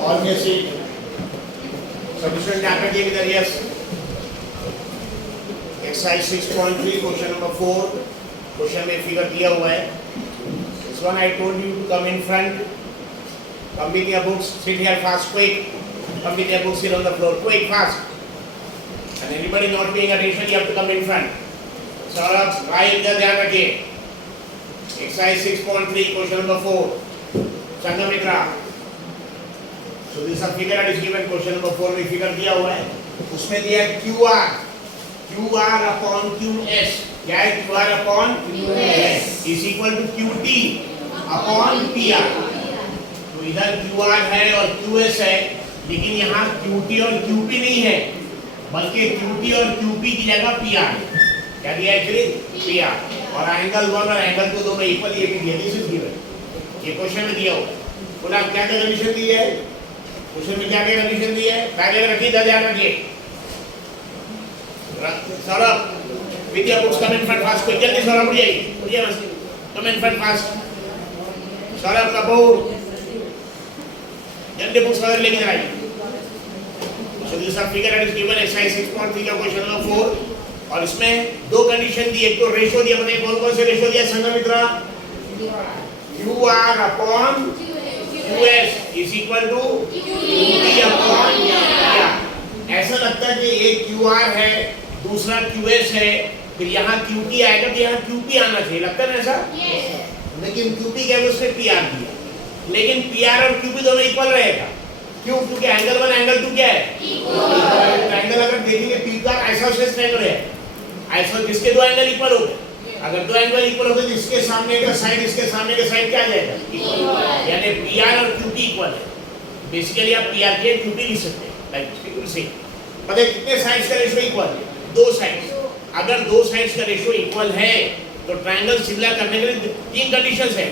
All may see. Sufficient data given there, yes. Exercise 6.3, question number 4. Question में figure दिया हुआ है. This one I told you to come in front. Come with your books. Sit here fast, quick. Come with your books. Sit on the floor, quick, fast. And anybody not paying attention, you have to come in front. Saurabh, right इधर ध्यान रखिए. Exercise 6.3, question number 4. Sangamitra. So this is a figure that is given. Question number 4 में figure दिया हुआ है. उसमें दिया QR upon QS. क्या है QR upon QS is equal to QT upon PR. तो इधर QR है और QS है, लेकिन यहाँ QT और QP नहीं है, बल्कि QT और QP की जगह PR है. क्या दिया है? PR. और एंगल 1 और एंगल 2 दोनों इक्वल ये भी दिया. This is given. ये क्वेश्चन में दिया हुआ है. बोला क्या क्या कंडीशन दी है? क्वेश्चन में क्या क्या कंडीशन दी है? पहले रखिए, ध्यान रखिए. Saurabh, with your books, come in front fast. quick. जल्दी सौरभ उठ जाइए बस. Come in front fast. Saurabh Kapoor, जल्दी बुक्स वगैरह लेके आइए. So this is a figure that is given. Exercise 6.3 का क्वेश्चन नंबर 4. और इसमें दो कंडीशन दी. एक तो रेशो दिया. बताइए कौन कौन से रेशो दिया Sanghamitra? QR upon QS is equal to QT upon PR. ऐसा लगता है कि एक QR है, दूसरा QS है, फिर यहाँ QT आएगा तो यहाँ QP आना चाहिए. लगता है ना ऐसा? लेकिन QP क्या है, उसने PR दिया. लेकिन PR और QP दोनों इक्वल रहेगा. क्यों? क्योंकि एंगल 1 एंगल 2 क्या है? इक्वल. एंगल अगर देखेंगे P का आइसोसेलेस ट्रायंगल है. आइसो जिसके दो एंगल इक्वल हो गए. अगर दो एंगल इक्वल हो गए तो इसके सामने का साइड इसके सामने का साइड क्या आ जाएगा? इक्वल. यानी PR और QP इक्वल है. बेसिकली आप PR के QP लिख सकते हैं. लाइक बिल्कुल सही. पता है कितने साइड्स का रेशियो इक्वल है? दो साइड्स. अगर दो साइड्स का रेशियो इक्वल है तो ट्रायंगल सिमिलर करने के लिए तीन कंडीशंस है.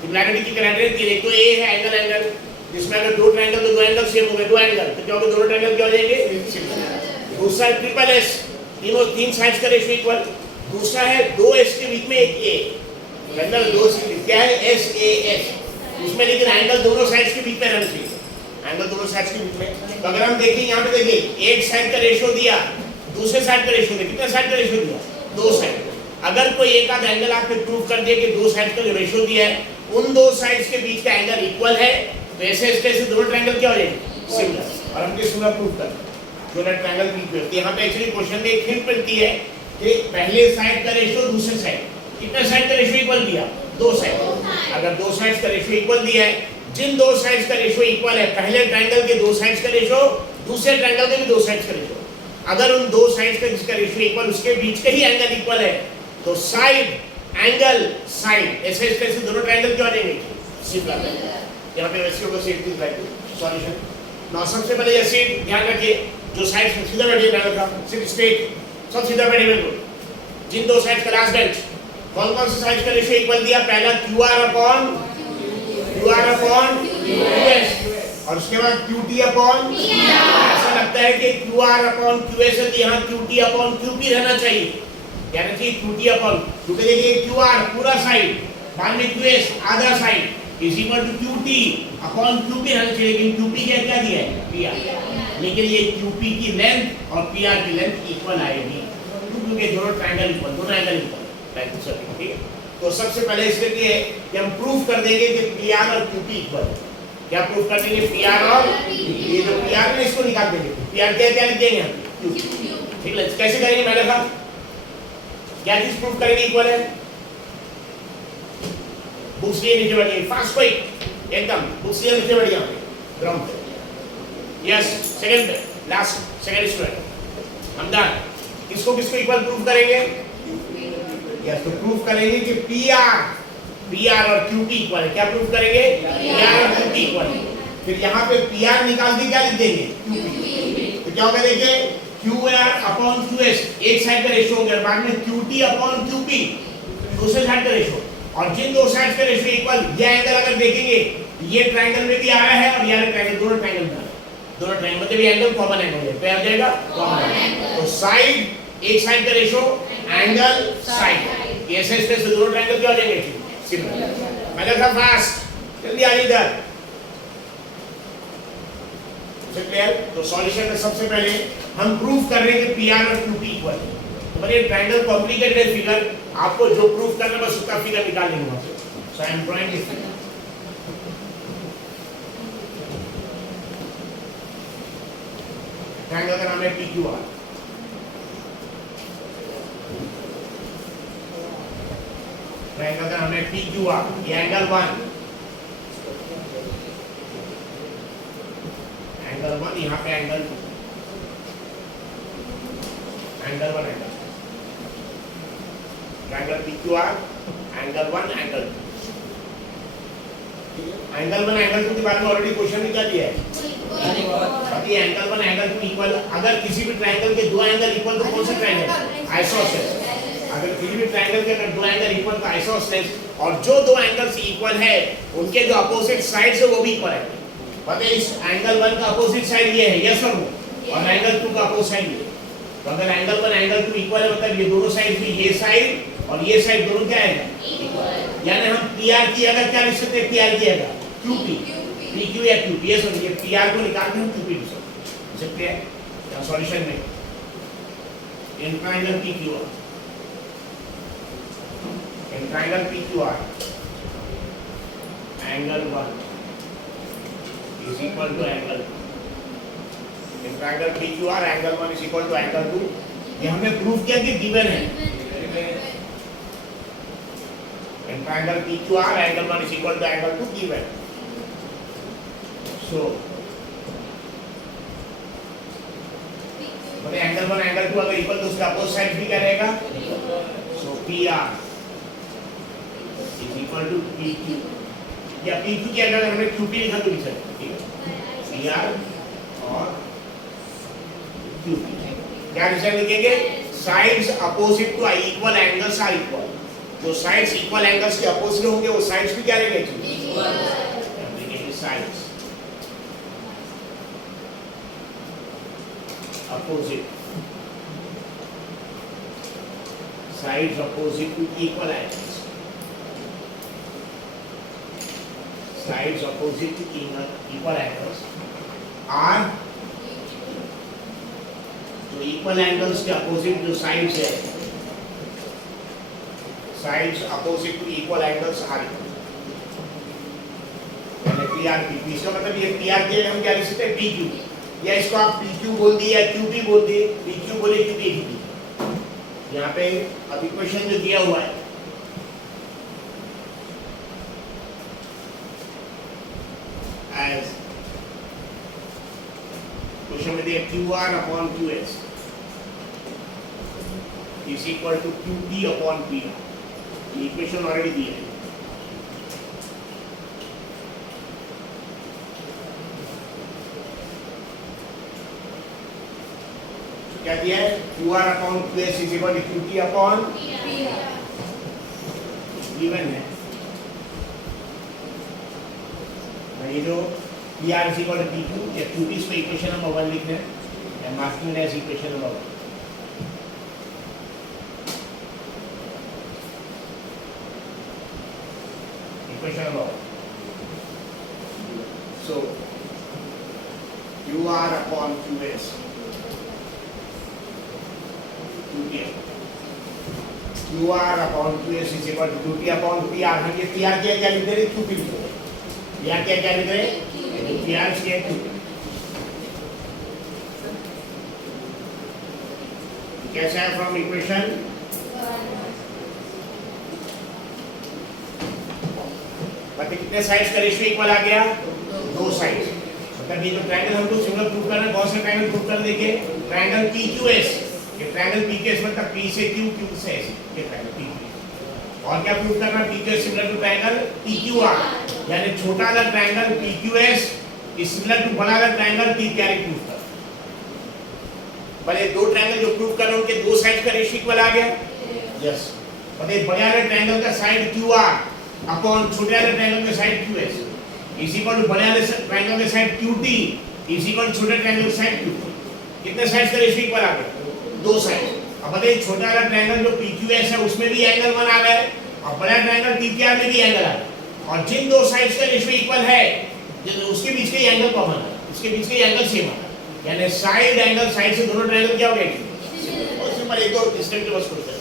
सिमिलरिटी की क्राइटेरिया तीन. एक तो ए है एंगल, जिसमें अगर दो ट्रायंगल तो दो एंगल सेम हो गए. दो एंगल तो क्या होगा? दोनों ट्रायंगल क्या हो जाएंगे? सिमिलर. दूसरा ट्रिपल एस, तीन साइड्स का रेशियो इक्वल. दूसरा है दो एस के बीच में एक ए. ट्रायंगल दो क्या है? S A S. उसमें लेकिन एंगल दोनों साइड्स के बीच में रहना चाहिए. एंगल दोनों साइड्स के बीच में. तो अगर हम देखें यहाँ पे देखिए, एक साइड का रेशियो दिया, दूसरे साइड का रेशियो दिया. कितने साइड का रेशियो दिया? दो साइड. अगर कोई एक आध एंगल आपने प्रूव कर दिया कि दो साइड का जो रेशियो दिया है उन दो साइड्स के बीच का एंगल इक्वल है, तो ऐसे ऐसे दोनों ट्रायंगल क्या हो जाएंगे? सिमिलर. और हम किस तरह प्रूव करते हैं? जो ट्रायंगल की इक्वल. यहाँ पे एक्चुअली क्वेश्चन में एक हिंट मिलती है कि पहले साइड का रेशियो दूसरे साइड. कितने साइड का रेशियो इक्वल दिया? दो साइड. अगर दो साइड्स का रेशियो इक्वल दिया है, जिन दो साइड्स का रेशियो इक्वल है, पहले ट्रायंगल के दो साइड्स का रेशियो, दूसरे ट्रायंगल के भी दो साइड्स का रेशियो, अगर उन दो साइड्स का जिसका रेशियो इक्वल उसके बीच का ही एंगल इक्वल है, तो साइड एंगल साइड ऐसे ऐसे दोनों ट्रायंगल क्या हो जाएंगे? सिमिलर. यहाँ पे वैसे होगा सेट की सॉल्यूशन. नाउ सबसे पहले ये सेट ध्यान रखिए, जो साइड सीधा बैठिए ट्रायंगल का, सिट स्ट्रेट, सब सीधा बैठे बिल्कुल. जिन दो साइड्स का लास्ट बेंच, कौन कौन से साइड्स का रेशियो इक्वल दिया? पहला QR upon QS और उसके बाद QT upon PR. ऐसा लगता है कि QR upon QS है तो यहाँ QT upon QP रहना चाहिए. क्या रहना चाहिए? QT upon. क्योंकि देखिए QR पूरा साइड, बाद में QS आधा side is equal to QT upon QP रहना चाहिए. लेकिन QP क्या दिया है? PR. लेकिन ये QP की लेंथ और PR की लेंथ इक्वल आएगी क्योंकि दोनों ट्रायंगल इक्वल, दोनों एंगल इक्वल. ठीक है. तो सबसे पहले इसलिए कि हम प्रूव कर देंगे कि PR और QP इक्वल है. क्या प्रूव कर देंगे? PR और ये जो PR है इसको निकाल देंगे. PR क्या लिख देंगे? ठीक है. कैसे करेंगे मैडम साहब? क्या चीज प्रूव करेंगे इक्वल है? बुक्स लिए नीचे बैठिए फास्ट, क्विक एकदम. बुक्स लिए नीचे बैठिए ग्राउंड पे. यस, सेकंड पे लास्ट सेकंड स्टूडेंट. हम डन. किसको इक्वल प्रूव करेंगे? यस, तो प्रूव करेंगे कि PR और QP इक्वल है. क्या प्रूव करेंगे? PR और QP इक्वल है. फिर यहाँ पे PR निकाल के क्या लिख देंगे? QP. तो क्या होगा? देखिए QR upon QS एक साइड का रेशियो हो गया. बाद में QT upon QP दूसरे साइड का रेशियो. और जिन दो साइड्स का रेशियो इक्वल, ये एंगल अगर देखेंगे ये ट्रायंगल में भी आ रहा है और ये ट्रायंगल, दोनों ट्रायंगल में दोनों ट्रायंगल में भी एंगल कॉमन एंगल है. क्या आ जाएगा? Common angle. तो साइड, एक साइड का रेशियो, एंगल साइड, ऐसे ऐसे दोनों ट्रायंगल क्या हो जाएंगे? सिमिलर. मतलब फास्ट जल्दी आ इधर. क्लियर? तो सॉल्यूशन में सबसे पहले हम प्रूफ कर रहे हैं कि पीआर और क्यूपी इक्वल है। तो ये ट्रायंगल कॉम्प्लिकेटेड फिगर, आपको जो प्रूफ करना है बस उसका फिगर निकाल लेंगे वहां से। So I am drawing this figure. Triangle का नाम है PQR। ट्रायंगल का नाम है PQR। ये एंगल 1, एंगल 1, यहाँ पे angle 2, angle 1 angle, triangle PQR, angle 1 angle 2। Angle 1 angle 2 के बारे में ऑलरेडी क्वेश्चन निकाल दिया है। अभी एंगल 1 एंगल 2 इक्वल, अगर किसी भी ट्रायंगल के दो एंगल इक्वल तो कौन सा ट्रायंगल? आइसोसेलेस। अगर किसी भी ट्रायंगल के अगर दो एंगल इक्वल तो आइसोसेलेस, और जो दो एंगल्स इक्वल है उनके जो अपोजिट साइड्स है वो भी इक्वल है। पता है इस एंगल 1 का अपोजिट साइड ये है, यस और नो, और एंगल 2 का अपोजिट साइड ये। तो अगर एंगल 1 एंगल 2 इक्वल है मतलब ये दोनों साइड भी, ये साइड और ये साइड दोनों क्या है? इक्वल। यानी हम पीआर की अगर क्या लिख सकते हैं? पीआर की अगर क्यूपी, पीक्यू या क्यूपी, ये समझिए पीआर को निकाल के हम क्यूपी लिख सकते हैं। क्या सॉल्यूशन में इन triangle PQR, in triangle PQR angle 1 is equal to angle 2. In triangle PQR angle 1 is equal to angle 2. ये हमने प्रूफ किया कि गिवन है। In triangle PQR angle 1 is equal to angle 2 given. So मतलब angle 1 angle 2 अगर equal तो उसका opposite side भी क्या रहेगा? So PR is equal to PQ, या PQ की अगर हमने QP लिखा तो लिख सकते हैं PR और QP। क्या रिजल्ट लिखेंगे? Sides opposite to equal angles are equal. जो साइड्स इक्वल एंगल्स के अपोजिट होंगे वो साइड्स भी क्या रहेंगे? इक्वल। लिखेंगे sides opposite, sides opposite to equal angles, sides opposite to equal angles are, तो equal angles के opposite जो sides है, sides opposite to equal angles are equal। PR PQ, इसका मतलब ये PR के हम क्या लिख सकते हैं? PQ, या इसको आप PQ बोल दिए या QP बोल दिए, PQ बोले QP। यहाँ पे अभी क्वेश्चन जो दिया हुआ है as क्वेश्चन में दिया QR upon QS is equal to QP upon PR। ये इक्वेशन ऑलरेडी दी है। क्या दिया है? QR upon QS is equal to QP upon PR, given है। ये जो PR is equal to PQ या QP, इसको इक्वेशन नंबर 1 लिख रहे हैं, या marking as equation number 1। Equation number 1, so QR upon QS, QR upon QS is equal to QP upon PR। हम ये PR क्या लिख रहे हैं? QP लिख रहे हैं। PR क्या लिख रहे हैं? PR क्या है? कैसे है फ्रॉम इक्वेशन? बताइए कितने साइड्स का रेशियो इक्वल आ गया? दो साइड्स। मतलब ये जो ट्रायंगल हमको सिंगल प्रूफ करना है, कौन सा ट्रायंगल प्रूफ कर देंगे? Triangle PQS। ये ट्रायंगल PQS मतलब P से Q, Q से S, ये ट्रायंगल PQS। और क्या प्रूफ करना? PQS similar to triangle PQR, यानी छोटा वाला triangle PQS is similar to बड़ा वाला ट्रायंगल PPR प्रूफ कर। भले दो ट्रायंगल जो प्रूफ कर रहे हैं उनके दो साइड का रेशियो इक्वल आ गया। यस, बड़े वाले ट्रायंगल का साइड QR अपॉन छोटे वाले ट्रायंगल का side QS is equal to बड़े वाले ट्रायंगल का side QT is equal to छोटे ट्रायंगल का साइड QT। कितने साइड्स का रेशियो इक्वल आ गया? दो साइड। अब बताइए छोटा वाला ट्रायंगल जो PQS है उसमें भी एंगल 1 आ रहा है और बड़ा ट्रायंगल PPR में भी एंगल आ रहा है, और जिन दो साइड्स का रेशियो इक्वल है उसके बीच के एंगल कॉमन है, इसके बीच के एंगल सेम होगा, यानी साइड एंगल साइड से दोनों ट्रायंगल क्या हो गए? बहुत सिंपल, एक और डिस्टेंस बस कर दो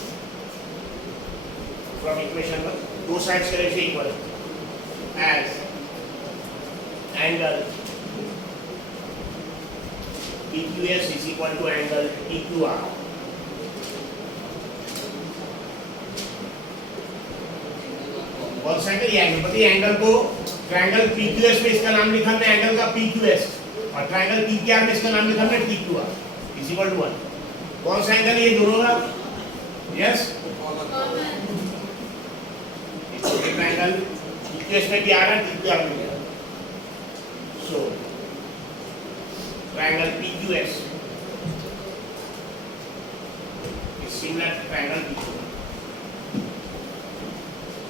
फ्रॉम इक्वेशन 1, दो साइड्स का ratio equal as angle PQS is equal to angle PQR. कौन सा एंगल? ये एंगल, बताइए एंगल को ट्रायंगल PQS में इसका नाम लिखा हमने एंगल का PQS, और ट्रायंगल PQR में इसका नाम लिखा हमने PQR is equal to 1. कौन सा एंगल ये दोनों का? यस, ट्रायंगल PQS में भी आ रहा है, PQR में भी आ रहा है. सो triangle PQS is similar to triangle PQR.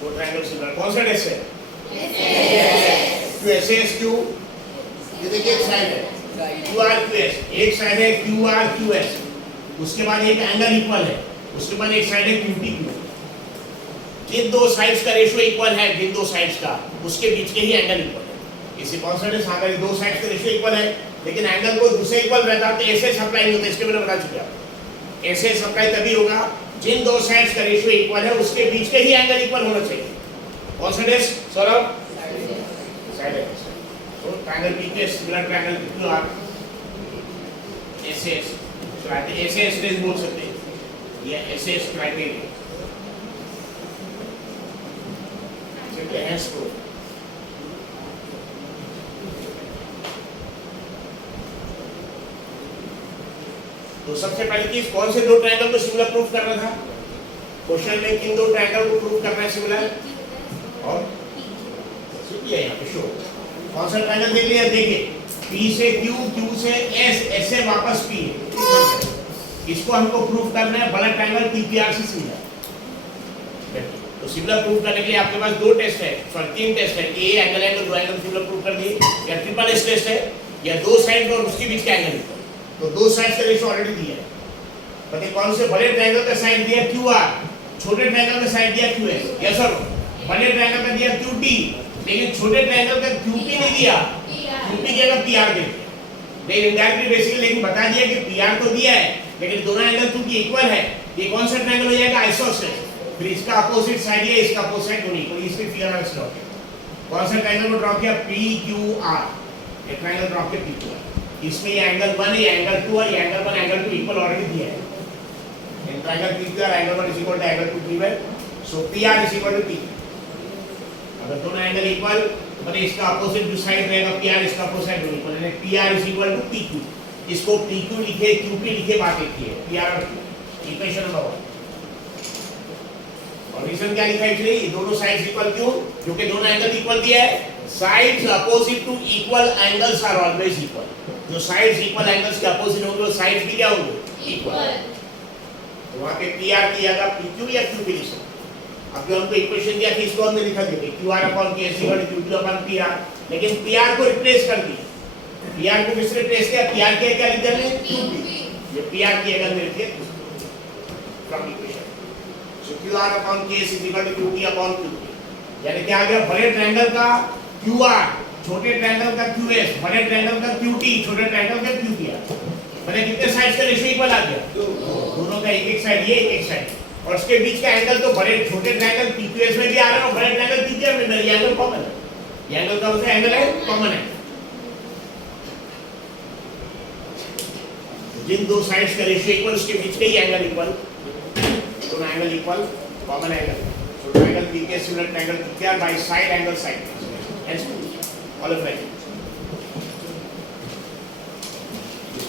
दो ट्रायंगल सिमिलर, कौन सा टेस्ट है? SAS क्यों? ये देखिए एक साइड है QR QS, एक साइड है QR QS, उसके बाद एक एंगल इक्वल है, उसके बाद एक साइड है QPQ. जिन दो साइड्स का रेशियो इक्वल है, जिन दो साइड्स का, उसके बीच के ही एंगल इक्वल है. इसी कॉन्सेप्ट है, अगर दो साइड्स का रेशियो इक्वल है लेकिन एंगल को दूसरे इक्वल रहता तो ऐसे सप्लाई नहीं होता, इसके मैंने बता चुका. ऐसे सप्लाई तभी होगा जिन दो साइड्स का रेशियो इक्वल है, उसके बीच के ही एंगल इक्वल होना चाहिए. कौन सा टेस्ट सौरभ? साइड है. तो triangle PQS similar triangle PQR SS, तो SS टेस्ट बोल सकते हैं, ये SS क्राइटेरिया सिंपल है. स्कोर तो सबसे पहले चीज, कौन से दो ट्रायंगल को सिमिलर प्रूफ करना था? क्वेश्चन में किन दो ट्रायंगल को प्रूफ करना है सिमिलर? और ये यहाँ पे शो कौन सा ट्रायंगल देख लिया? देखिए P से Q, Q से S, S से वापस P है. इसको हमको प्रूफ करना है बड़ा ट्रायंगल PQR से सिमिलर. तो सिमिलर प्रूफ करने के लिए आपके पास दो टेस्ट है, सॉरी तीन टेस्ट है. ए एंगल है तो दो एंगल सिमिलर प्रूफ कर दिए, या ट्रिपल S टेस्ट है, या दो साइड और उसके बीच का एंगल. तो दो साइड्स का रेशियो ऑलरेडी दिया है. बताइए कौन से बड़े ट्रायंगल का साइड दिया QR, छोटे ट्रायंगल का साइड दिया QS. यस सर, बड़े ट्रायंगल का दिया QT, लेकिन छोटे ट्रायंगल का QP नहीं दिया, QP की जगह PR दे दिया. लेकिन इनडायरेक्टली बेसिकली लेकिन बता दिया कि PR तो दिया है, लेकिन दोनों एंगल क्योंकि इक्वल है, ये कौन सा ट्रायंगल हो जाएगा? आइसोसेलेस. फिर इसका अपोजिट साइड ये, इसका अपोजिट साइड दोनों इक्वल. इसलिए फिगर में ड्रॉ किया. कौन सा ट्रायंगल को ड्रॉ किया? PQR. एक ट्रायंगल ड्रॉ किया PQR. इसमें ये एंगल 1 है, एंगल 2 और ये एंगल 1 एंगल 2 इक्वल ऑलरेडी दिया है. In triangle PQR angle 1 is equal to angle 2 given. So PR is equal to P. अगर दोनों एंगल इक्वल तो मतलब इसका अपोजिट जो साइड रहेगा PR, इसका अपोजिट साइड इक्वल है. PR is equal to PQ. इसको PQ लिखे, QP लिखे, बात एक ही है. PR और Q. Equation number 1. और रीजन क्या लिखा है? एक्चुअली दोनों साइड्स इक्वल क्यों? क्योंकि दोनों एंगल इक्वल दिया है. Sides opposite to equal angles are always equal. जो साइड्स इक्वल एंगल्स के अपोजिट होंगे, वो साइड्स भी क्या होंगे? इक्वल. तो वहां पे PR की जगह PQ या QP लिख सकते. अब जो हमको इक्वेशन दिया थी इसको हमने लिखा दिया QR upon KS equal to QQ upon PR, लेकिन PR को रिप्लेस कर दिया. PR को किससे रिप्लेस किया? PR के क्या लिख दिया? QP. ये PR की जगह में लिखिए from equation. So QR upon KS equal to QP upon QP. यानी क्या आ गया? बड़े ट्रायंगल का QR, छोटे ट्रायंगल का QS, बड़े ट्रायंगल का QT, छोटे ट्रायंगल का QPR. मैंने कितने साइड्स का रेशियो इक्वल आ गया? दोनों का एक एक साइड, ये एक साइड, और उसके बीच का एंगल तो बड़े छोटे ट्रायंगल PQS में भी आ रहा है और बड़े ट्रायंगल PQR में भी. ये एंगल कॉमन है. ये एंगल कौन सा एंगल है? कॉमन है. जिन दो साइड्स का रेशियो इक्वल, उसके बीच के ही एंगल इक्वल. दोनों angle equal, common angle. So triangle PQS similar triangle PQR by side angle side. Hence all of it.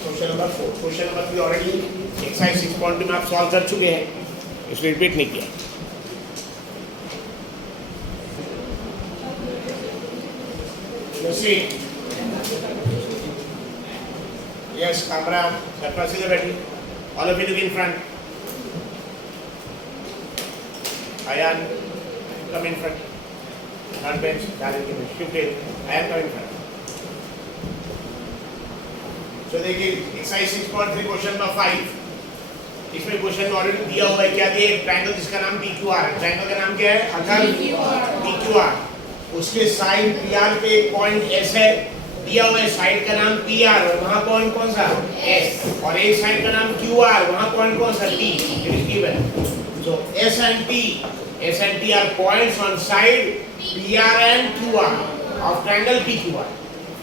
Question number 4. Question number 3 already exercise 6.2 में आप solve कर चुके हैं, इसलिए रिपीट नहीं किया. Yes, camera, Sarfraz is ready. All of you look in front. Ayan, come in front. Front bench, shift in. Ayan, come in front. So देखिए exercise 6.3 question number 5. इसमें क्वेश्चन ऑलरेडी दिया हुआ है. क्या दिया? एक ट्रायंगल जिसका नाम PQR है. ट्रायंगल का नाम क्या है? अगर PQR, उसके साइड PR पे एक पॉइंट S है दिया हुआ है साइड का नाम पी आर और वहां पॉइंट कौन सा एस, और एक साइड का नाम क्यू आर, वहां पॉइंट कौन सा T, it is given. So S and T R points on side P R and Q R of triangle P Q R.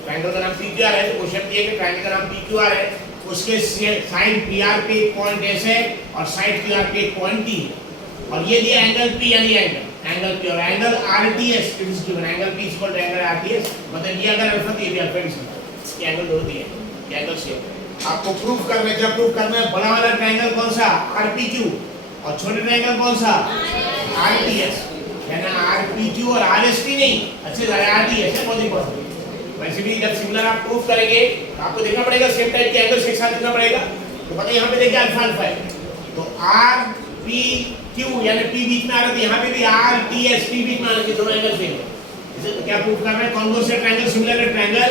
Triangle का नाम पी क्यू आर है तो क्वेश्चन दिया कि ट्रायंगल का नाम पी क्यू आर है, उसके साइड पी आर पे एक पॉइंट एस है और साइड पी आर पे एक पॉइंट टी है, और ये दिया एंगल पी यानी एंगल पी और angle RTS, it is given angle P is equal to angle RTS, मतलब ये अगर अल्फा तो ये भी अल्फा इसके एंगल दो दिए, ये एंगल सेम। आपको प्रूफ करना है, जब प्रूफ करना है बड़ा वाला ट्रायंगल कौन सा आरपीक्यू और छोटे ट्रायंगल कौन सा आरटीएस, यानी आरपीक्यू और आरएसटी नहीं, अच्छे से आरटीएस है बहुत इंपॉर्टेंट। वैसे भी जब सिमिलर आप प्रूफ करेंगे तो आपको देखना पड़ेगा सेम टाइप के एंगल्स एक साथ देखना पड़ेगा, तो पता है यहाँ पे देखिए अल्फा अल्फा है, तो आर पी क्यू यानी पी बीच में आ रहा है, यहाँ पे भी आर टी एस टी बीच में आना चाहिए, दोनों एंगल सेम है। इसे तो क्या प्रूफ करना है, कौन कौन से ट्रायंगल सिमिलर है, triangle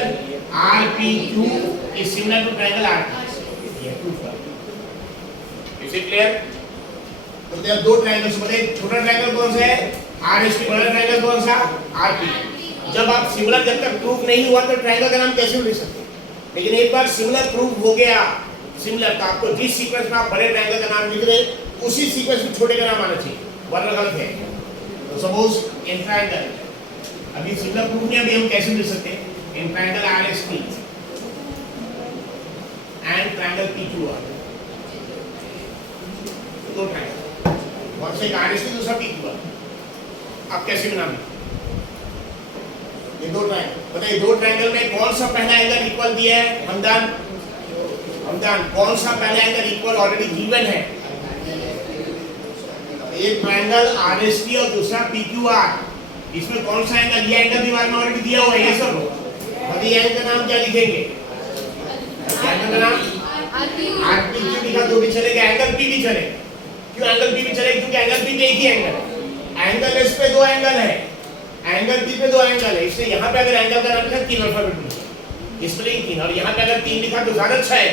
R P Q is similar to triangle R T, ये प्रूफ करना। Is it clear? तो जब दो ट्रायंगल्स बने, छोटा ट्रायंगल कौन सा है आर एस टी, बड़ा ट्रायंगल कौन सा आर पी। जब आप सिमिलर जब तक प्रूफ नहीं हुआ तो ट्रायंगल का नाम कैसे लिख सकते, लेकिन एक बार सिमिलर प्रूफ हो गया, सिमिलर तो आपको जिस सीक्वेंस में आप बड़े ट्रायंगल का नाम लिख रहे उसी सीक्वेंस में छोटे का नाम आना चाहिए, वरना गलत है। तो सपोज इन ट्रायंगल, अभी सिमिलर प्रूफ नहीं, अभी हम कैसे लिख सकते हैं, in triangle R S T and triangle P Q R, दो ट्रायंगल, कौन से आर एस टी दूसरा पी क्यू आर, आप कैसे बनाएंगे ये दो ट्रायंगल, बताइए दो ट्रायंगल में कौन सा पहला एंगल इक्वल दिया है, हमदान कौन सा पहला एंगल इक्वल ऑलरेडी गिवन है, एक ट्रायंगल आरएसटी और दूसरा पीक्यूआर, इसमें कौन सा एंगल, ये एंगल दीवार में ऑलरेडी दिया हुआ है ये सब, बताइए एंगल का नाम क्या लिखेंगे, एंगल का नाम आरपीक्यू लिखा तो भी चलेगा, एंगल पी भी चलेगा, क्यों एंगल पी भी चलेगा, क्योंकि एंगल पी पे एक ही एंगल एस पे दो एंगल है, एंगल पी पे दो एंगल है, इसलिए यहाँ पे अगर एंगल का नाम लिखा तीन अल्फाबेट लिखा, इसलिए तीन, और यहाँ पे अगर तीन लिखा तो ज्यादा अच्छा है,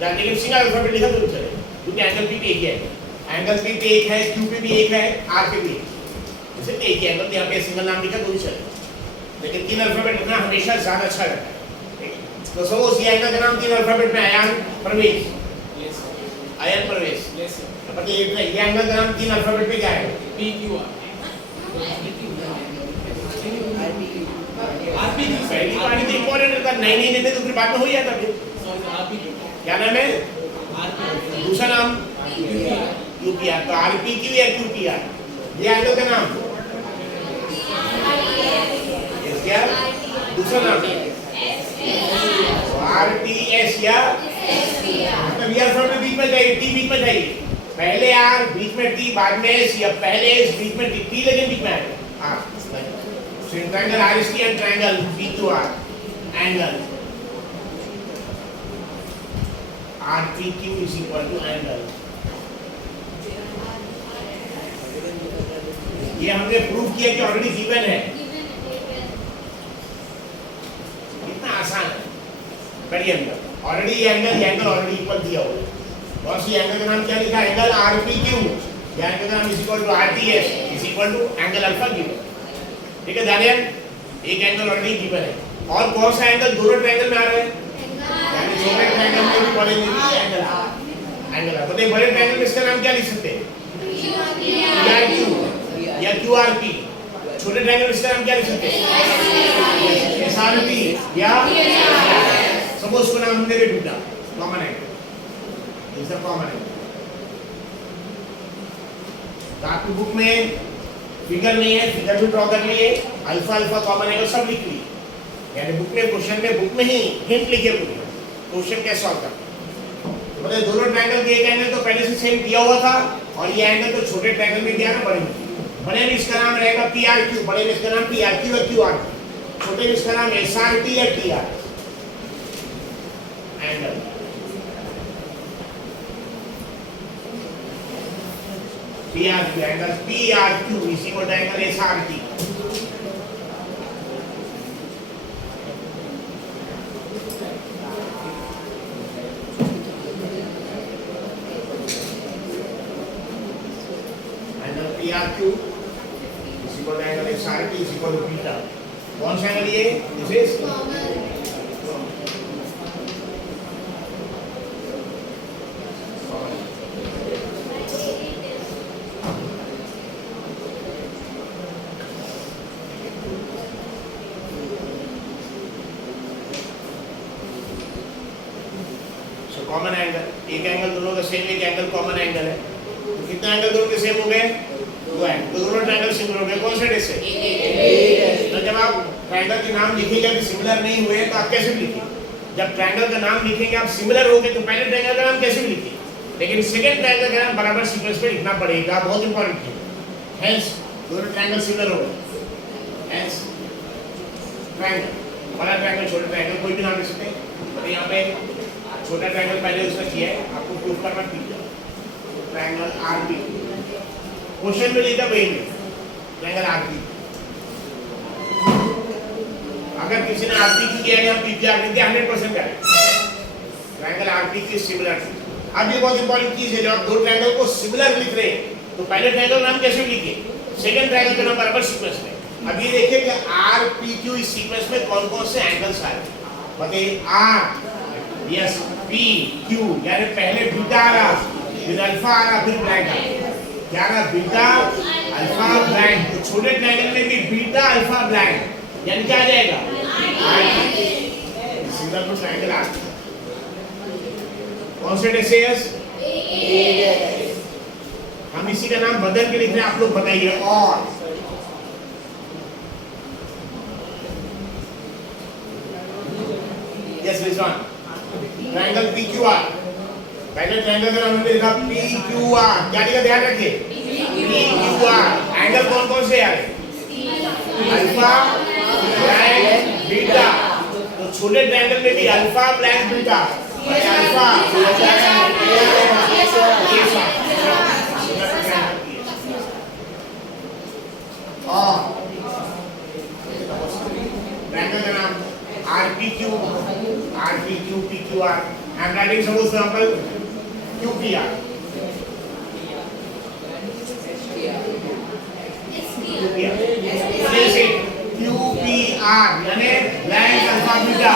लेकिन सिंगल अल्फाबेट लिखा तो चलेगा, क्योंकि एंगल पी पे एक ही है, एंगल पी पे एक है, क्यू पे भी एक है, आर पे भी एक, जैसे एक ही एंगल, यहाँ पे सिंगल नाम लिखा तो भी चलेगा, लेकिन तीन अल्फाबेट लिखना हमेशा ज्यादा अच्छा रहता है। तो सपोज ये एंगल का नाम तीन अल्फाबेट में अयान प्रवेश, अयान प्रवेश, तो पता ये एंगल का नाम तीन अल्फाबेट में क्या है, पी क्यू आर, पहली बार तो इंपॉर्टेंट रहता, नहीं नहीं तो फिर बाद में हो जाता, फिर क्या नाम है, दूसरा नाम यूपीआर, तो आरपीक्यू या क्यूपीआर, ये एंगल का नाम क्या, दूसरा नाम आरटीएस या मतलब ये अल्फाबेट बीच में जाइए, टी बीच में जाइए, पहले आर बीच में टी बाद में एस, या पहले एस बीच में टी लेकिन बीच में आएगा are. So in triangle RST and triangle PQR, angle RPQ is equal to angle, ये हमने प्रूव किया कि ऑलरेडी गिवन है, कितना आसान है, बढ़िया एंगल ऑलरेडी, ये एंगल ऑलरेडी इक्वल दिया हुआ है, और सी एंगल का नाम क्या लिखा, एंगल RPQ, ये एंगल का नाम is equal to RTS is equal to angle alpha given, ठीक है ध्यान, एक एंगल ऑलरेडी गिवन है, और कौन सा एंगल दोनों ट्रायंगल में आ रहा है, यानी छोटे ट्रायंगल में भी बड़े में भी एंगल आ, बताइए बड़े ट्रायंगल में इसका नाम क्या लिख सकते हैं, PRQ या QRP, छोटे ट्रायंगल में इसका नाम क्या लिख सकते हैं, SRP या सपोज उसको नाम हमने दे दिया कॉमन एंगल, ये सब कॉमन है, तो आपकी बुक में फिगर नहीं है, फिगर भी ड्रॉ कर लिए, अल्फा अल्फा कॉमन एंगल सब लिख लिए, यानी बुक में क्वेश्चन में बुक में ही हिंट लिखिए पूरी, क्वेश्चन कैसे सॉल्व करना, तो मतलब दोनों ट्रायंगल के एक एंगल तो पहले से सेम दिया हुआ था, और ये एंगल तो छोटे ट्रायंगल में दिया ना, बड़े में इसका नाम रहेगा PRQ, बड़े में इसका नाम PRQ या QR, छोटे में इसका नाम SRT या TR angle, PRQ angle PRQ is equal to angle SRT. Angle PRQ is equal to angle SRT is equal to beta. कौन सा एंगल ये? This is कॉमन एंगल, एक एंगल दोनों का सेम, एक एंगल कॉमन एंगल है, तो कितने एंगल दोनों के सेम हो गए? 2 एंगल, तो दोनों ट्रायंगल सिमिलर हो गए। कौन से डेट से? तो जब आप ट्रायंगल के नाम लिखेंगे अभी सिमिलर नहीं हुए तो आप कैसे लिखेंगे? जब ट्रायंगल का नाम लिखेंगे आप सिमिलर हो गए तो पहले ट्रायंगल का नाम कैसे लिखेंगे? लेकिन सेकंड ट्रायंगल का नाम बराबर सीक्वेंस में लिखना पड़ेगा, बहुत इंपॉर्टेंट है। हेंस दोनों ट्रायंगल सिमिलर हो गए, हेंस ट्रायंगल, बड़ा ट्रायंगल छोटा ट्रायंगल कोई भी नाम ले सकते हैं। तो यहाँ पे छोटा ट्रायंगल पहले उसका किया है, आपको प्रूफ करना कीजिए। ट्रायंगल आरबी क्वेश्चन में लिखा वही ट्रायंगल आरबी। अगर किसी ने आरपी किया है या पीपीआर किया 100% करेक्ट। ट्रायंगल आरपी की सिमिलर। अब ये बहुत इंपॉर्टेंट चीज है, जब आप दो ट्रायंगल को सिमिलर लिख रहे हैं तो पहले ट्रायंगल नाम कैसे लिखे, सेकंड ट्रायंगल का नाम बराबर सीक्वेंस में। अब ये देखिए कि आर पी क्यू इस सीक्वेंस में कौन कौन से एंगल्स आ रहे हैं। बताइए आर यस पी क्यू, यानी पहले बीटा आ रहा, फिर अल्फा आ रहा, फिर ब्लैंक आ रहा। क्या रहा? Beta alpha blank. तो छोटे ट्रायंगल में भी बीटा अल्फा ब्लैंक, यानी क्या आ जाएगा? Single to triangle R. कौन से डेट से? यस हम इसी का नाम बदल के लिख रहे हैं, आप लोग बताइए। और यस रिजॉन ट्रायंगल PQR, पहले ट्रायंगल का नाम हमने लिखा PQR। क्या लिखा? ध्यान रखिए PQR। एंगल कौन कौन से आ रहे? Alpha blank beta. तो छोटे ट्रायंगल में भी alpha blank beta, alpha triangle का नाम RPQ, RPQ, PQR। I am writing some example QPR, जैसे QPR यानी blank alpha beta,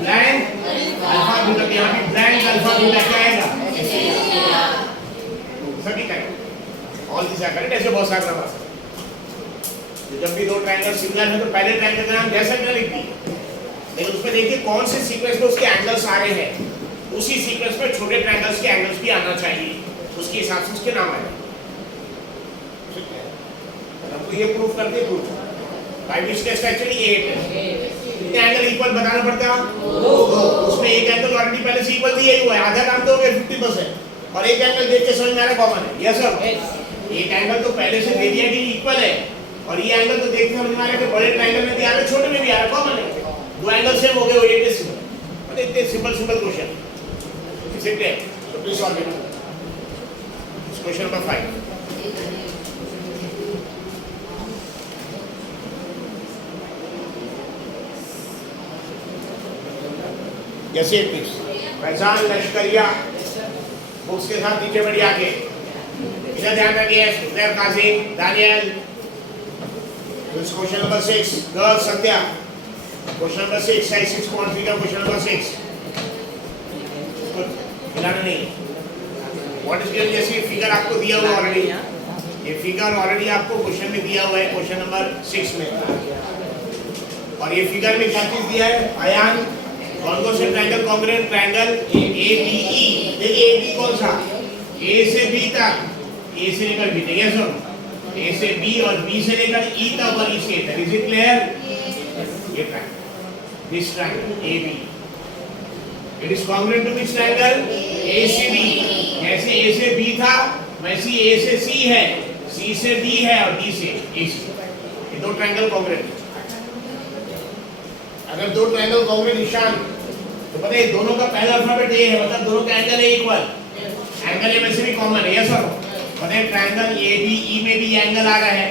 blank alpha beta. यहाँ भी ब्लैंक अल्फा बीटा क्या आएगा? सभी correct, all this are correct. ऐसे बहुत सारे नंबर हैं। जब भी दो ट्रायंगल सिमिलर है तो पहले ट्रायंगल का नाम जैसा कि लिख दिए, लेकिन उसमें देखिए कौन से सीक्वेंस में उसके एंगल्स आ रहे हैं, उसी सीक्वेंस में छोटे ट्रायंगल्स के एंगल्स भी आना चाहिए, उसके हिसाब से उसके नाम आए। ठीक है, हमको ये प्रूफ करते हैं। Proof by which test actually 8 है। कितने एंगल इक्वल बताना पड़ता है? 2। उसमें एक एंगल ऑलरेडी पहले से इक्वल दिया ही हुआ है, आधा काम तो हो गया 50%, और एक एंगल देख के समझ में आ रहा कॉमन है। यस सर, एक एंगल तो पहले से दे दिया कि इक्वल है, और ये एंगल तो देख के समझ में आ रहा है कि बड़े ट्रायंगल में दिया है, छोटे में भी आ रहा है, कॉमन है। दो एंगल सेम हो गए, वो 8 सिंपल। मतलब इतने सिंपल क्वेश्चन ठीक है। तो please solve it. Question number 5। जैसे प्लीज फैजान लश्करिया बुक्स के साथ नीचे बढ़िया के इधर ध्यान रखिए। Suzair Kazim Daniyal. Question number 6 girl Sandhya. Question number 6 exercise 6.3 का क्वेश्चन नंबर 6 मिलाना नहीं। What is given? जैसे फिगर आपको दिया हुआ ऑलरेडी, ये फिगर ऑलरेडी आपको क्वेश्चन में दिया हुआ है, क्वेश्चन नंबर 6 में। और ये फिगर में क्या चीज दिया है? आयान कौन कौन से ट्रायंगल कॉन्ग्रुएंट? Triangle ABE। देखिए AB कौन सा? A से B तक, A से लेकर B तक। यस सर, A से B और B से लेकर E तक और E से A तक। Is it clear? ये triangle, this triangle AB, it is congruent to which triangle? ACB। जैसे A से B था वैसे A से C है, C से D है और D से AC। ये दो ट्रायंगल कॉन्ग्रुएंट। अगर दो ट्रायंगल कॉन्ग्रुएंट निशान तो पता है दोनों का पहला अल्फाबेट A है, मतलब दोनों का एंगल है इक्वल। एंगल ए में से भी कॉमन है। यस सर, पता है ट्रायंगल ABE में भी एंगल आ रहा है,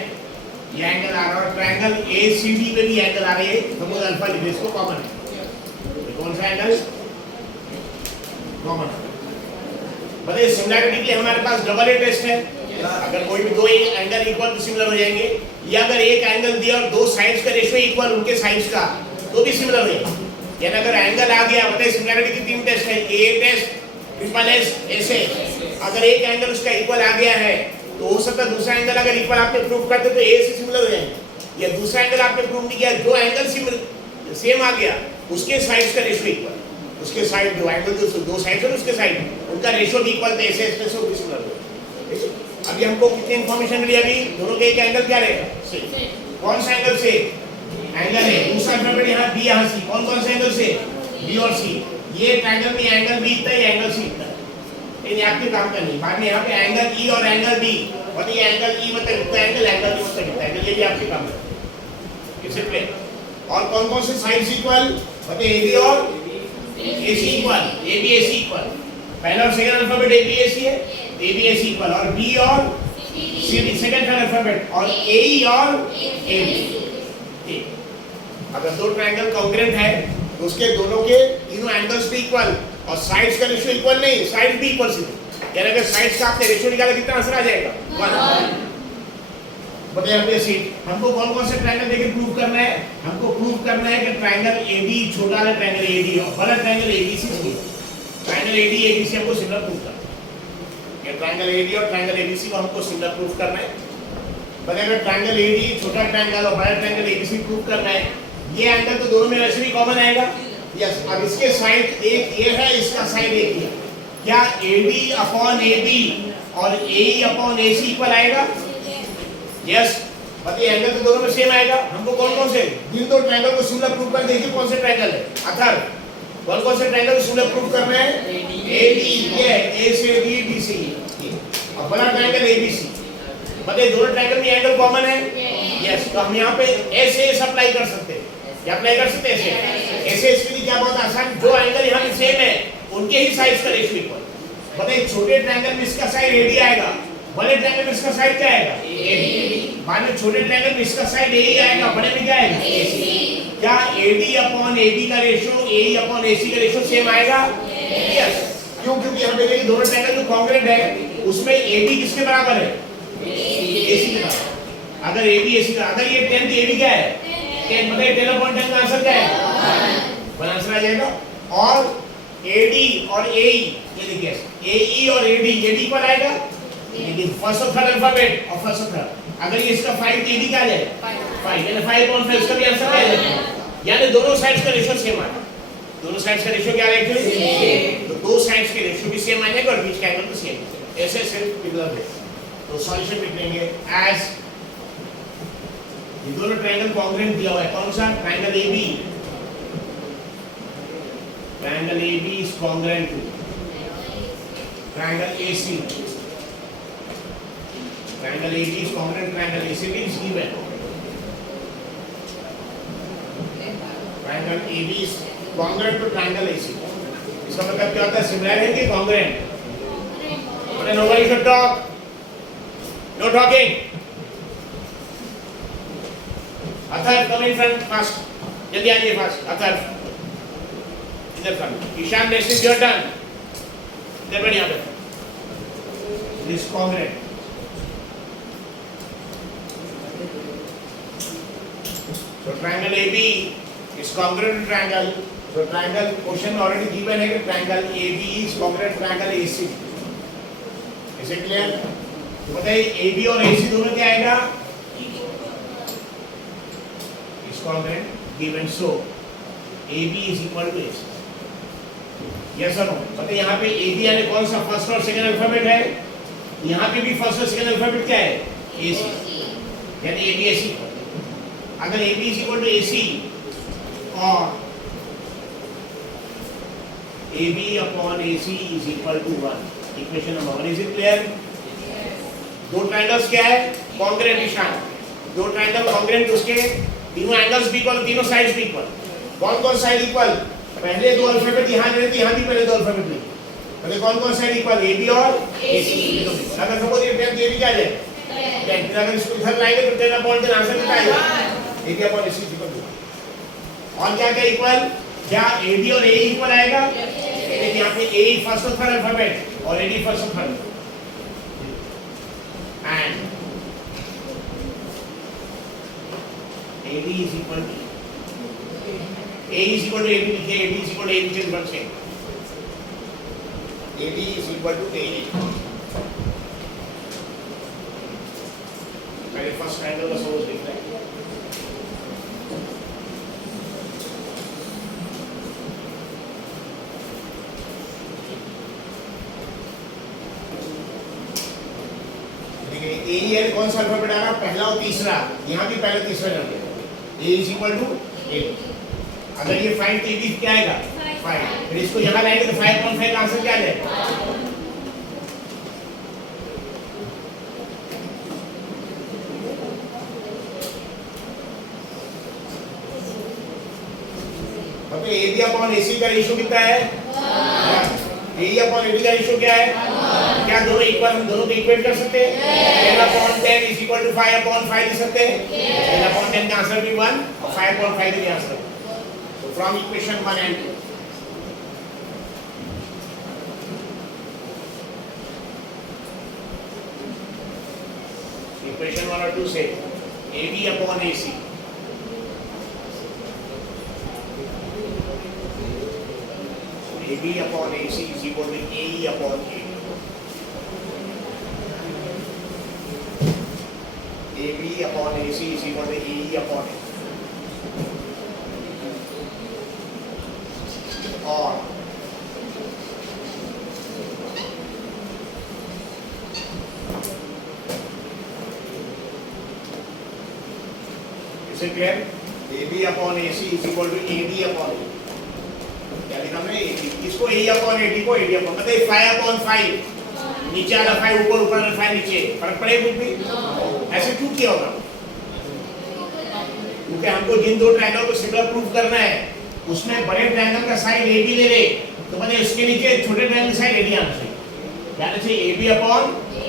ये एंगल आ रहा है, और ट्रायंगल ACD में भी एंगल आ रही है, तो अल्फा लिख इसको कॉमन है। कौन सा एंगल कॉमन? बताइए सिमिलैरिटी के लिए हमारे पास डबल ए टेस्ट है। अगर कोई भी दो एंगल इक्वल तो सिमिलर हो जाएंगे, या अगर एक एंगल दिया और दो साइड्स का रेशियो इक्वल उनके साइड्स का तो भी सिमिलर हो जाएगा। यानी अगर एंगल आ गया, बताइए सिमिलैरिटी की 3 टेस्ट है, ए टेस्ट, ट्रिपल एस, ऐसे। अगर एक एंगल उसका इक्वल आ गया है तो हो सकता है दूसरा एंगल अगर इक्वल आपने प्रूव करते तो ए से सिमिलर हो जाएंगे, या दूसरा एंगल आपने प्रूव नहीं किया, जो एंगल सेम आ गया उसके साइड्स का रेशियो इक्वल, उसके साइड दो एंगल जो दो साइड है उसके साइड उनका रेशियो भी इक्वल थे, ऐसे ऐसे भी सिमिलर हो। अभी हमको कितनी इंफॉर्मेशन मिली? अभी दोनों के एक एंगल क्या रहेगा? से। कौन सा एंगल से? एंगल है। दूसरा अल्फाबेट यहाँ बी यहाँ सी, कौन कौन से एंगल से? बी और सी। ये ट्रायंगल में एंगल बी इतना है, एंगल सी इतना है। इन आपके काम का नहीं। बाद में यहाँ पे एंगल ई और एंगल बी, और ये एंगल ई मतलब इतना एंगल, एंगल बी मतलब इतना एंगल, ये भी आपके काम है। किसे प्ले? और कौन कौन से साइड्स इक्वल? बताइए ए बी और A C equal, A B A C equal. पहला और second alphabet A B A C है, A B A C equal, और बी और सी सेकंड अल्फाबेट, और ए ई और ए बी। अगर दो ट्रायंगल कॉन्ग्रुएंट है तो उसके दोनों के तीनों एंगल्स भी इक्वल और साइड्स का रेशियो इक्वल नहीं, साइड भी इक्वल सीधे। यानी अगर साइड्स का आपने रेशियो निकाला कितना आंसर आ जाएगा? 1। बताइए हमने सीट हमको कौन कौन से ट्रायंगल देके प्रूव करना है? हमको प्रूव करना है कि ट्रायंगल एबी छोटा है ट्रायंगल एडी और बड़ा ट्रायंगल एबीसी से। ट्रायंगल एडी एबीसी हमको सिमिलर प्रूव करना है। ये ट्रायंगल एडी और ट्रायंगल एबीसी को हमको सिमिलर प्रूव करना है। बताइए ट्रायंगल एडी छोटा ट्रायंगल और बड़ा ट्रायंगल एबीसी प्रूव करना है। ये एंगल तो दोनों में वैसे भी कॉमन आएगा। यस, अब इसके साइड एक ये है, इसका साइड एक ही है। क्या एडी अपॉन एबी और एई अपॉन एसी इक्वल आएगा? यस। बताइए एंगल तो दोनों में सेम आएगा। हमको कौन कौन से इन दो ट्रायंगल को सिमिलर प्रूव कर देखिए कौन से ट्रायंगल है। अथर कौन कौन से ट्रायंगल को सिमिलर प्रूव करना है? एडी, ये ए से बी, बी से ए। अब बड़ा ट्रायंगल एबीसी। बताइए दोनों ट्रायंगल में एंगल कॉमन है। यस, तो हम यहाँ पे ऐसे अप्लाई कर सकते हैं। क्या अप्लाई कर सकते हैं? ऐसे इसके लिए क्या बहुत आसान, जो एंगल यहाँ पे सेम है उनके ही साइड्स का रेशियो इक्वल। बताइए छोटे ट्रायंगल में इसका साइड एडी आएगा, बड़े ट्रायंगल में इसका साइड क्या आएगा? एडी। बाद में छोटे ट्रायंगल में इसका साइड एई आएगा, बड़े में क्या आएगा? एसी। क्या एडी अपॉन एबी का रेशियो एई अपॉन एसी का रेशियो सेम आएगा? यस। क्यों? क्योंकि हम देखेंगे दोनों ट्रायंगल जो कॉन्ग्रुएंट है उसमें एडी किसके बराबर है? एसी के बराबर। अगर एबी एसी का, अगर ये 10 एबी क्या है? 10। बताइए 10 अपॉन 10 का आंसर क्या है? 1 आंसर आ जाएगा। और एडी और एई, ये देखिए एई और एडी ये इक्वल आएगा। लेकिन फर्स्ट और थर्ड अल्फाबेट और फर्स्ट और थर्ड, अगर ये इसका 5 एडी क्या आ जाएगा? 5 यानी 5 अपॉन 5 इसका भी आंसर आ जाएगा। यानी दोनों साइड्स का रेशियो सेम आएगा। दोनों साइड्स का रेशियो क्या आएगा? सेम। तो दो साइड्स के रेशियो भी सेम आ जाएगा और बीच का एंगल भी सेम। ऐसे सिमिलर है। तो सॉल्यूशन लिख लेंगे एज ये दोनों ट्रायंगल कॉन्ग्रुएंट दिया हुआ है। कौन सा? Triangle AB. Triangle AB is congruent to triangle AC. Triangle AB is congruent to triangle AC means given. Triangle AB is congruent to triangle AC. इसका मतलब क्या होता है? सिमिलर है कि congruent? But nobody should talk. No talking. Athar, come in front fast. जल्दी आइए fast. Athar, इधर front. Ishan, next is your turn. इधर बैठ यहाँ पे. This congruent. So triangle AB is congruent to triangle. So triangle question already given है कि triangle AB is congruent to triangle AC. Is it clear? तो बताइए AB और AC दोनों क्या आएगा? Is congruent given so AB is equal to AC. Yes or no? बताइए यहाँ पे AB यानी कौन सा फर्स्ट और सेकंड अल्फाबेट है? यहाँ पे भी फर्स्ट और सेकंड अल्फाबेट क्या है? AC. यानी AB AC. अगर AB is equal to AC और AB upon AC is equal to 1. Equation number 1 is it clear? दो ट्रायंगल्स क्या है? कॉन्ग्रुएंट निशान। दो ट्रायंगल कॉन्ग्रुएंट, उसके तीनों एंगल्स भी इक्वल, तीनों साइड्स भी इक्वल। कौन कौन साइड इक्वल? पहले दो अल्फाबेट यहां ले लेते, यहां भी पहले दो अल्फाबेट ले। पहले कौन कौन साइड इक्वल? AB और AC। अगर सपोज ये 10 AB क्या आ जाए? 10। फिर अगर इसको इधर लाएंगे तो 10 अपॉन 10 आंसर कितना आएगा? AB upon AC equal to. और क्या क्या इक्वल? क्या AB और AE इक्वल आएगा? लेकिन यहाँ पे AE फर्स्ट और थर्ड अल्फाबेट और AD फर्स्ट और third. And AD is equal to AE is equal to AD लिखिए, AD is equal to AD just one second. AD is equal to AE. पहले first triangle का suppose लिख रहे हैं। AEL कौन सा अल्फाबेट आ रहा, पहला और तीसरा, यहाँ भी पहला तीसरा लग गया, A इज इक्वल टू 8। अगर ये 5 तो ये क्या आएगा 5, फिर इसको यहाँ लाएंगे तो 5.5 का आंसर क्या आ जाएगा। AB अपॉन AC का रेशियो कितना है, AE अपॉन AD का रेशियो क्या है, क्या दोनों इक्वल, हम दोनों को इक्वेट कर सकते हैं, 10/10 इज इक्वल टू 5/5 लिख सकते हैं, 10/10 का आंसर भी 1 और 5/5 का आंसर। तो फ्रॉम इक्वेशन 1 एंड 2 इक्वेशन 1 और 2 से AB upon AC AB upon AC is equal to AE upon AD. AB upon AC is equal to AE upon AD. और इसे clear, AB upon AC is equal to AD upon AD. क्या लिखा हमने, इसको AE upon AD को AD upon, मतलब 5/5 नीचे वाला 5 ऊपर, ऊपर वाला 5 नीचे, फर्क पड़ेगा कुछ भी? ऐसे क्यों किया होगा? क्योंकि हमको जिन दो ट्रायंगल को सिमिलर प्रूफ करना है, उसमें बड़े ट्रायंगल का साइड AB ले ले, तो मतलब इसके नीचे छोटे ट्रायंगल का साइड AD आना चाहिए, यानी चाहिए AB upon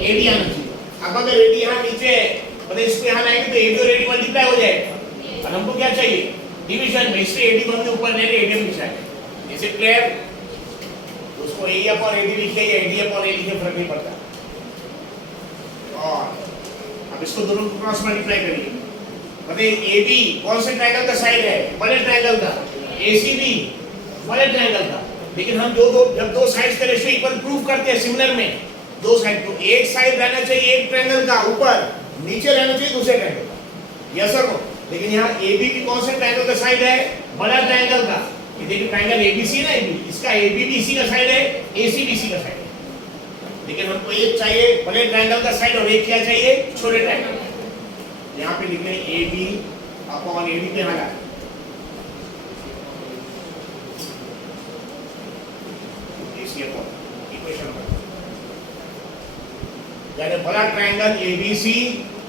AD आना चाहिए। अब अगर AD यहाँ नीचे है, मतलब इसको यहाँ लाएंगे तो AB और AD मल्टीप्लाई हो जाएगा, और हमको क्या चाहिए, डिवीजन में, इससे AD को हमने ऊपर ले ले, AD नीचे आएगा। इसे क्लियर, उसको AE upon AD लिखे या AD upon AD लिखे, फर्क नहीं पड़ता। और अब इसको दोनों को क्रॉस मल्टीप्लाई करिए, मतलब AB कौन से ट्रायंगल का साइड है, बड़े ट्रायंगल का, AC भी बड़े ट्रायंगल का, लेकिन हम जब दो साइड्स का रेशियो इक्वल प्रूव करते हैं सिमिलर में, दो साइड, तो एक साइड रहना चाहिए एक ट्रायंगल का ऊपर, नीचे रहना चाहिए दूसरे ट्रायंगल का, यस सर नो। लेकिन यहाँ AB भी कौन से ट्रायंगल का साइड है, बड़ा ट्रायंगल का, ये देखिए ट्रायंगल ABC ना, इसका AB भी इसी का साइड है, AC भी इसी का साइड है, लेकिन हमको एक चाहिए बड़े ट्रायंगल का साइड और एक क्या चाहिए, छोटे ट्रायंगल। यहाँ पे लिखने AB अपॉन AD पे हटा, AC अपॉन इक्वेशन 1, यानी बड़ा ट्रायंगल ABC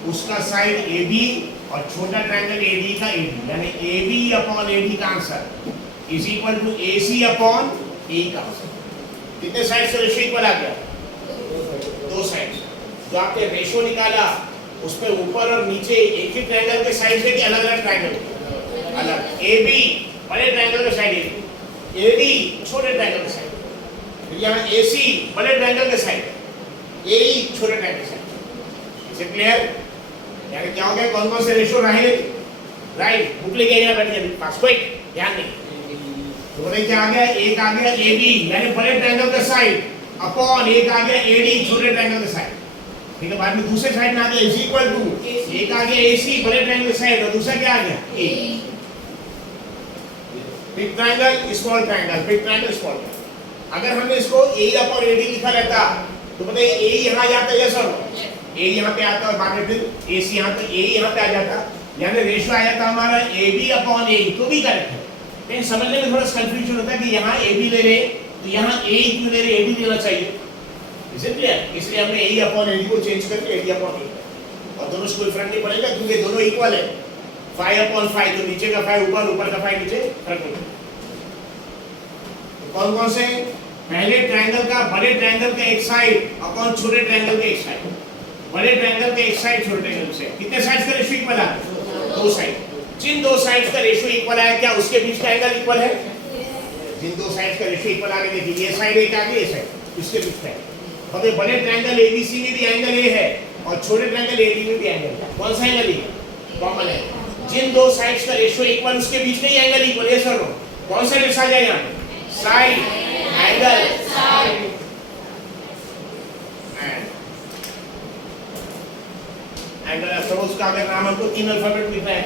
उसका साइड AB और छोटा ट्रायंगल AD का AD, यानी AB अपॉन AD का answer is equal to AC upon AE का आंसर। कितने साइड से रेशियो इक्वल आ गया, दो साइड। जो आपने रेशियो निकाला उसमें ऊपर और नीचे एक ही ट्रायंगल के साइड से कि अलग-अलग ट्रायंगल, अलग, AB बड़े ट्रायंगल का साइड, AD छोटे ट्रायंगल का साइड, फिर यहाँ AC बड़े ट्रायंगल का साइड, AE छोटे ट्रायंगल का साइड। इसे क्लियर, यानी क्या हो गया, कौन कौन से रेशियो रहे, राइट, बुक लेके यहाँ बैठ जाए पास, कोई ध्यान नहीं। तो बताइए क्या आ गया, एक आ गया AB यानी बड़े ट्रायंगल का साइड अपॉन एक आ गया AD छोटे ट्रायंगल का साइड, ठीक है। बाद में दूसरे साइड में आ गया इज इक्वल टू एक आ गया AC बड़े ट्रायंगल का साइड और दूसरा क्या आ गया A, big triangle small triangle, big triangle small triangle. अगर हमने इसको AE अपॉन AD लिखा रहता तो बताइए AE यहाँ जाता है, यस और नो, AE यहाँ पे आता और बाद में फिर AC यहाँ पे, AE यहाँ पे आ जाता, यानी रेशियो आ जाता हमारा AB अपॉन AE, तो भी करेक्ट है। लेकिन समझने में थोड़ा कंफ्यूजन होता है कि यहाँ AB ले रहे तो यहाँ AE क्यों ले रहे, AD लेना चाहिए, इसलिए हमने AE अपॉन AD को चेंज करके AD अपॉन AE, और दोनों से कोई फर्क नहीं पड़ेगा क्योंकि दोनों इक्वल है, 5/5, तो नीचे का 5 ऊपर, ऊपर का 5 नीचे, फर्क नहीं पड़ेगा। तो कौन कौन से, पहले ट्रायंगल का बड़े ट्रायंगल का एक साइड अपॉन छोटे ट्रायंगल का एक साइड, बड़े ट्रायंगल का एक साइड छोटे ट्रायंगल से, कितने साइड्स का रेशियो इक्वल है, दो साइड। जिन दो साइड्स का रेशियो इक्वल है, क्या उसके बीच का एंगल इक्वल है, जिन दो साइड्स का रेशियो इक्वल आ गया, देखिए ये साइड एक आ गई, ये साइड, इसके बीच का, और बड़े ट्रायंगल ABC में भी एंगल A है और छोटे ट्रायंगल AD में भी एंगल है, कौन सा एंगल है, कॉमन है। जिन दो साइड्स का रेशियो इक्वल उसके बीच में ही एंगल इक्वल है, सर कौन सा रेशा आ जाए यहाँ, साइड, एंगल, एंगल। सपोज का अगर नाम हमको 3 अल्फाबेट लिखना है,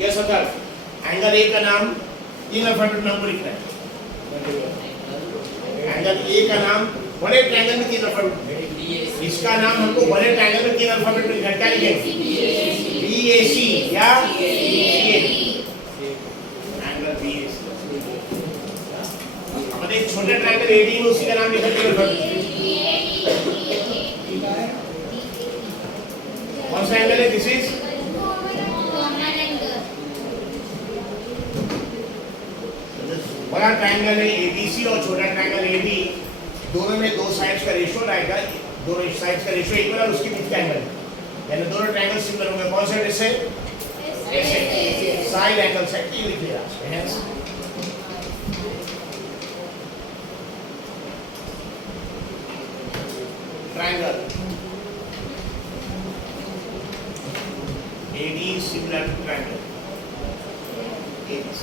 यस सर, एंगल A का नाम 3 अल्फाबेट में हमको लिखना है, एंगल ए का नाम बड़े ट्रायंगल में 3 अल्फाबेट, इसका नाम हमको बड़े ट्रायंगल में 3 अल्फाबेट में लिखना है। क्या लिखेंगे? BAC या एंगल BAC। अब एक छोटे ट्रायंगल AD में उसी का नाम लिखा है। कौन सा एंगल है? दिस इज बड़ा ट्रायंगल है ABC और छोटा ट्रायंगल AB, दोनों में दो साइड्स का रेशियो आएगा, दोनों साइड्स का रेशियो इक्वल और उसके बीच का एंगल, यानी दोनों ट्रायंगल सिमिलर होंगे। कौन सा इससे ऐसे साइड एंगल सेट ये लिख लिया हैंस। Triangle AD similar to triangle ABC.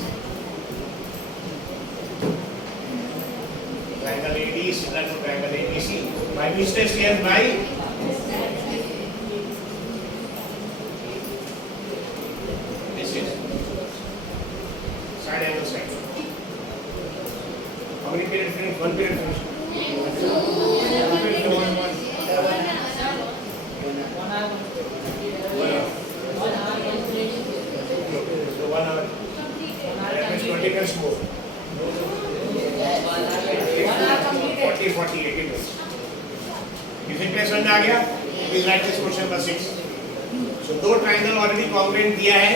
Triangle AD is similar to triangle ABC. By which test here? By this is side angle side. How many period finish? One period finish. One hour. That means 20 minutes more. 40, 80 minutes. Using place समझ आ गया? Please write this question number 6. So दो triangle already congruent दिया है,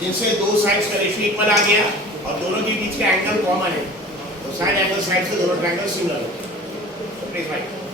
जिनसे दो sides का ratio equal आ गया और दोनों के बीच का एंगल कॉमन है, तो साइड एंगल साइड से दोनों ट्रायंगल सिमिलर है। Please write.